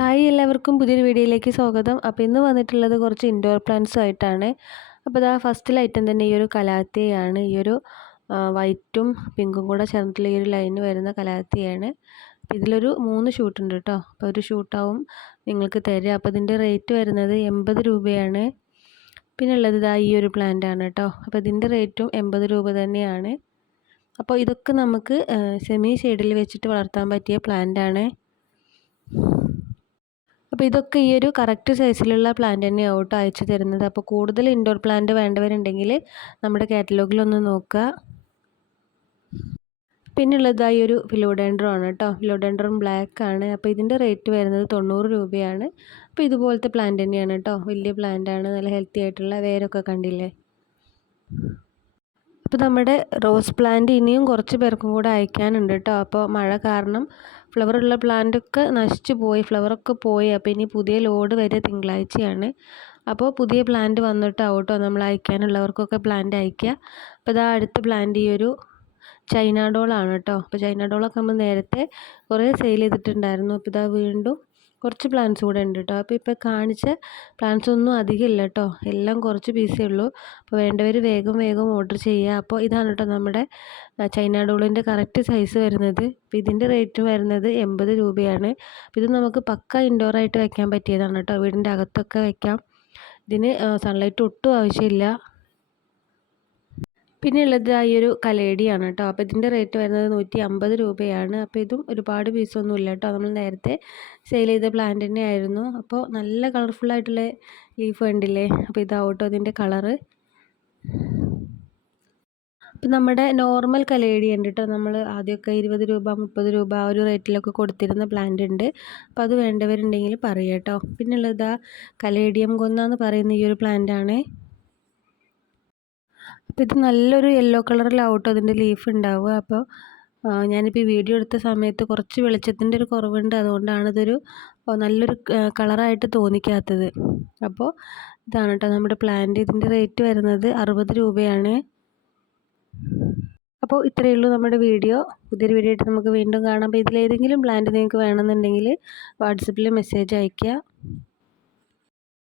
Hi എല്ലാവർക്കും പുതിയൊരു വീഡിയോയിലേക്ക് സ്വാഗതം. അപ്പോൾ ഇന്ന് വന്നിട്ടുള്ളത് കുറച്ച് ഇൻഡോർ പ്ലാന്റ്സ് ആയിട്ടാണ്. അപ്പോൾ ഇതാ ഫസ്റ്റിൽ ഐറ്റം തന്നെ ഈ ഒരു കലാത്തിയാണ്. ഈ ഒരു വൈറ്റും പിങ്കും കൂടെ ചേർന്നിട്ടുള്ള ഈ ഒരു ലൈന് വരുന്ന കലാത്തിയാണ്. അപ്പോൾ ഇതിലൊരു 3 ഷൂട്ട് ഉണ്ട് കേട്ടോ. അപ്പോൾ ഒരു ഷൂട്ടാവും നിങ്ങൾക്ക് തരിക. അപ്പോൾ ഇതിൻ്റെ റേറ്റ് വരുന്നത് 80 രൂപയാണ്. പിന്നെ ഉള്ളത് ഇതാ ഈ ഒരു പ്ലാന്റ് ആണ് കേട്ടോ. അപ്പോൾ ഇതിൻ്റെ റേറ്റും 80 രൂപ തന്നെയാണ്. അപ്പോൾ ഇതൊക്കെ നമുക്ക് സെമി ഷെയ്ഡിൽ വെച്ചിട്ട് വളർത്താൻ പറ്റിയ പ്ലാന്റ് ആണ്. അപ്പോൾ ഇതൊക്കെ ഈ ഒരു കറക്റ്റ് സൈസിലുള്ള പ്ലാന്റ് തന്നെയാവും കേട്ടോ അയച്ചു തരുന്നത്. അപ്പോൾ കൂടുതൽ ഇൻഡോർ പ്ലാന്റ് വേണ്ടവരുണ്ടെങ്കിൽ നമ്മുടെ കാറ്റലോഗിലൊന്ന് നോക്കുക. പിന്നെ ഉള്ളത് ഈ ഒരു ഫിലോഡെൻഡ്രോൺ ആണ് കേട്ടോ. ഫിലോഡെൻഡ്രോൺ ബ്ലാക്ക് ആണ്. അപ്പോൾ ഇതിൻ്റെ റേറ്റ് വരുന്നത് 90 രൂപയാണ്. അപ്പോൾ ഇതുപോലത്തെ പ്ലാന്റ് തന്നെയാണ് കേട്ടോ. വലിയ പ്ലാന്റ് ആണ്, നല്ല ഹെൽത്തി ആയിട്ടുള്ള വേരൊക്കെ കണ്ടില്ലേ. അപ്പോൾ നമ്മുടെ റോസ് പ്ലാന്റ് ഇനിയും കുറച്ച് പേർക്കും കൂടെ അയക്കാനുണ്ട് കേട്ടോ. അപ്പോൾ മഴ കാരണം ഫ്ലവറുള്ള പ്ലാന്റൊക്കെ നശിച്ചു പോയി, ഫ്ലവറൊക്കെ പോയി. അപ്പോൾ ഇനി പുതിയ ലോഡ് വരെ തിങ്കളാഴ്ചയാണ്. അപ്പോൾ പുതിയ പ്ലാന്റ് വന്നിട്ടാവും കേട്ടോ നമ്മൾ അയക്കാനുള്ളവർക്കൊക്കെ പ്ലാന്റ് അയക്കുക. അപ്പോൾ ഇതാ അടുത്ത പ്ലാന്റ് ഈ ഒരു ചൈന ഡോളാണ് കേട്ടോ. അപ്പോൾ ചൈന ഡോളൊക്കെ നമ്മൾ നേരത്തെ കുറേ സെയിൽ ചെയ്തിട്ടുണ്ടായിരുന്നു. അപ്പോൾ ഇതാ വീണ്ടും കുറച്ച് പ്ലാന്റ്സ് കൂടെ ഉണ്ട് കേട്ടോ. അപ്പോൾ ഇപ്പോൾ കാണിച്ച പ്ലാന്റ്സ് ഒന്നും അധികം ഇല്ല കേട്ടോ, എല്ലാം കുറച്ച് പീസേ ഉള്ളൂ. അപ്പോൾ വേണ്ടവർ വേഗം വേഗം ഓർഡർ ചെയ്യുക. അപ്പോൾ ഇതാണ് കേട്ടോ നമ്മുടെ ചൈന ഡോളിൻ്റെ കറക്റ്റ് സൈസ് വരുന്നത്. അപ്പോൾ ഇതിൻ്റെ റേറ്റ് വരുന്നത് 80 രൂപയാണ്. അപ്പോൾ ഇത് നമുക്ക് പക്ക ഇൻഡോറായിട്ട് വെക്കാൻ പറ്റിയതാണ് കേട്ടോ. വീടിൻ്റെ അകത്തൊക്കെ വെക്കാം. ഇതിന് സൺലൈറ്റ് ഒട്ടും ആവശ്യമില്ല. പിന്നെ ഉള്ളത് ഈ ഒരു കലേഡിയാണ് കേട്ടോ. അപ്പോൾ ഇതിൻ്റെ റേറ്റ് വരുന്നത് 150 രൂപയാണ്. അപ്പോൾ ഇതും ഒരുപാട് പീസൊന്നും ഇല്ല കേട്ടോ, നമ്മൾ നേരത്തെ സെയിൽ ചെയ്ത പ്ലാന്റ് തന്നെ ആയിരുന്നു. അപ്പോൾ നല്ല കളർഫുള്ളായിട്ടുള്ള ലീഫ് കണ്ടില്ലേ. അപ്പോൾ ഇതാവട്ടോ ഇതിൻ്റെ കളറ്. അപ്പോൾ നമ്മുടെ നോർമൽ കലേഡി ഉണ്ട് കേട്ടോ. നമ്മൾ ആദ്യമൊക്കെ 20 രൂപ 30 രൂപ ആ ഒരു റേറ്റിലൊക്കെ കൊടുത്തിരുന്ന പ്ലാന്റ് ഉണ്ട്. അപ്പോൾ അത് വേണ്ടവരുണ്ടെങ്കിൽ പറയാം കേട്ടോ. പിന്നെ ഉള്ളത് കലേഡിയം കൊന്ന എന്ന് പറയുന്ന ഈ ഒരു പ്ലാന്റ് ആണ്. അപ്പോൾ ഇത് നല്ലൊരു യെല്ലോ കളറിലാവട്ടോ അതിൻ്റെ ലീഫ് ഉണ്ടാവുക. അപ്പോൾ ഞാനിപ്പോൾ ഈ വീഡിയോ എടുത്ത സമയത്ത് കുറച്ച് വെളിച്ചത്തിൻ്റെ ഒരു കുറവുണ്ട്, അതുകൊണ്ടാണ് ഇതൊരു നല്ലൊരു കളറായിട്ട് തോന്നിക്കാത്തത്. അപ്പോൾ ഇതാണ് കേട്ടോ നമ്മുടെ പ്ലാന്റ്. ഇതിൻ്റെ റേറ്റ് വരുന്നത് 60 രൂപയാണ്. അപ്പോൾ ഇത്രയേ ഉള്ളൂ നമ്മുടെ വീഡിയോ. പുതിയൊരു വീഡിയോ ആയിട്ട് നമുക്ക് വീണ്ടും കാണാം. അപ്പോൾ ഇതിലേതെങ്കിലും പ്ലാന്റ് നിങ്ങൾക്ക് വേണമെന്നുണ്ടെങ്കിൽ വാട്സപ്പിൽ മെസ്സേജ് അയയ്ക്കുക.